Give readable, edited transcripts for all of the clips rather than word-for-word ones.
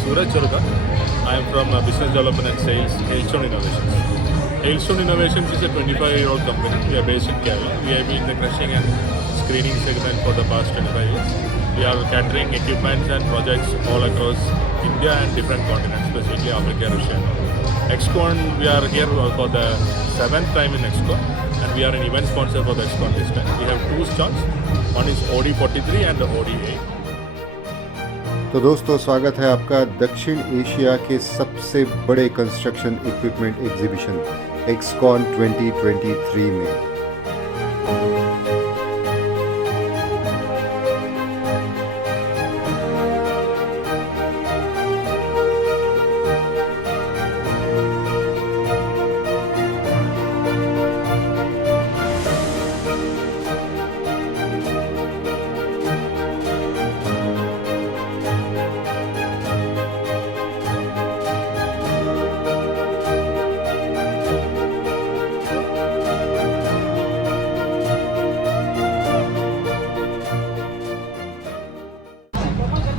Suraj Charuga. I am from Business Development and Sales, Excon Innovations. Excon Innovations is a 25-year-old company. We are based in Kerala. We have been in the crushing and screening segment for the past 25 years. We are catering equipments and projects all across India and different continents, specifically Africa and Russia. Excon, we are here for the 7th time in Excon, and we are an event sponsor for the Excon this time. We have 2 stalls. One is OD43 and the OD8. तो दोस्तों स्वागत है आपका दक्षिण Asia के सबसे बड़े construction equipment exhibition Excon 2023 में।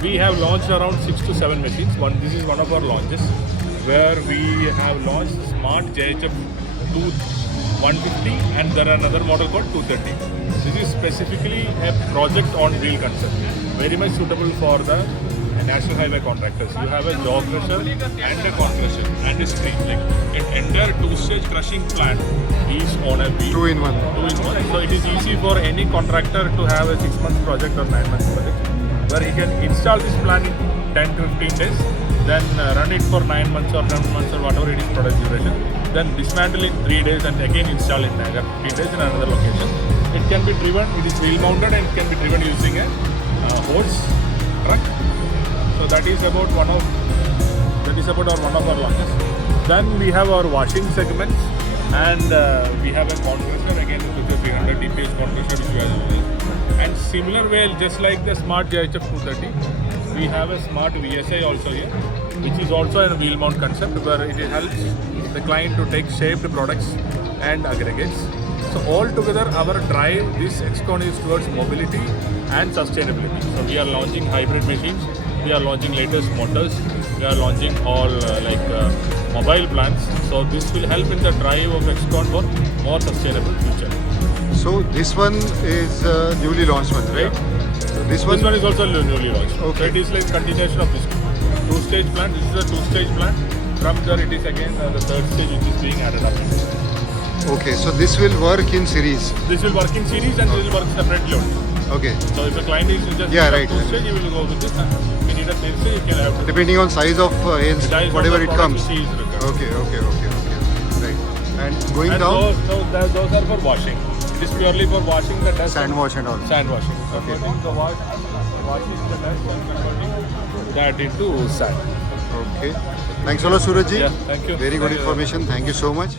We have launched around 6 to 7 machines. This is one of our launches where we have launched Smart JHF 150 and there are another model called 230. This is specifically a project on wheel concept, very much suitable for the national highway contractors. You have a jaw crusher and a concussion and a screen. Like an entire 2-stage crushing plant is on a wheel. 2 in 1. 2 in 1. So it is easy for any contractor to have a 6-month project or 9-month project, where he can install this plant in 10 to 15 days, then run it for 9 months or 10 months or whatever it is product duration, then dismantle in 3 days and again install it in another 15 days in another location. It can be driven, it is wheel mounted and it can be driven using a horse truck. So that is about one of our launches. Then we have our washing segments, and we have a compressor again with a 300 dps compressor which we are using. And similar way, just like the Smart JHF 230, we have a Smart VSI also here, which is also a wheel mount concept where it helps the client to take shaped products and aggregates. So all together our drive, this Excon is towards mobility and sustainability. So we are launching hybrid machines, we are launching latest motors, we are launching all mobile plants. So this will help in the drive of Excon for more sustainable future. So this one is newly launched one, right? Yeah. So This one is also newly launched. Okay. So it is like continuation of this 2-stage plant. This is a 2-stage plant. From there it is again the 3rd stage which is being added up. Okay, so this will work in series. This will work in series and this will work separately only. Okay. So if the client is just Right. 2-stage, you will go with this. And if you need a 3rd stage, you can have to. Depending on size of whatever it comes. Okay. Right. And going And down, those are for washing. It is purely for washing the dust. sand wash and all. Sand washing. Okay. Converting the washing the dust and converting that into sand. Okay. Thanks a lot, Suraj ji. Yeah, thank you. Very good information. Thank you so much.